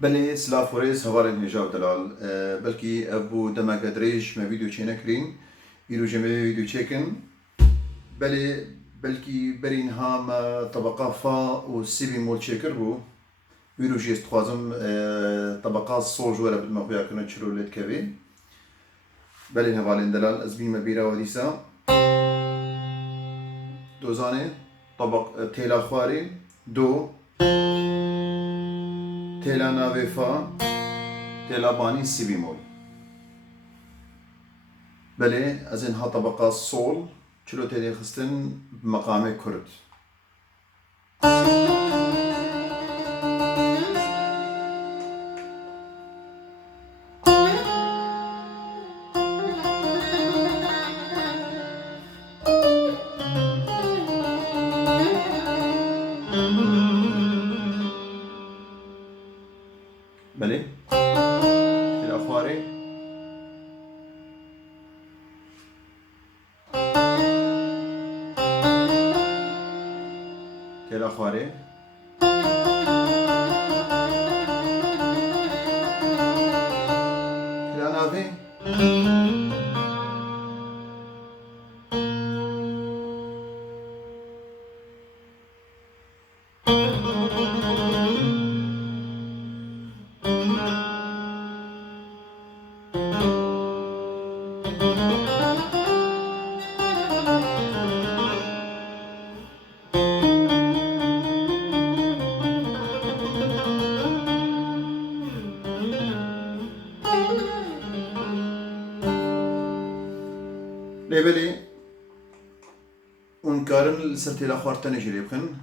بله سلاف وريز هوارن هجاو دلال بلكي ابو دما قدريش ما فيديو چه نكرين يرو جمع فيديو چكن بله بلكي برين هام طبقة فا و سيبي مول چكر بو ويرو جيست خوازم طبقات صوج ولا بالمقويا كنا تشرو لت كبي بله هوالن دلال ازبين مبيرا وديسا دوزانه طبق تيلا خواري دو تيلا ناوي فا تيلا باني سي بيمول بله از اینها طبقه صول چلو تیلی خستن بمقام کرد بله تیل اخواری تیل اخواری تیل ناوی ليبلي ونكارن لسر تيلا خوار تاني جري بخن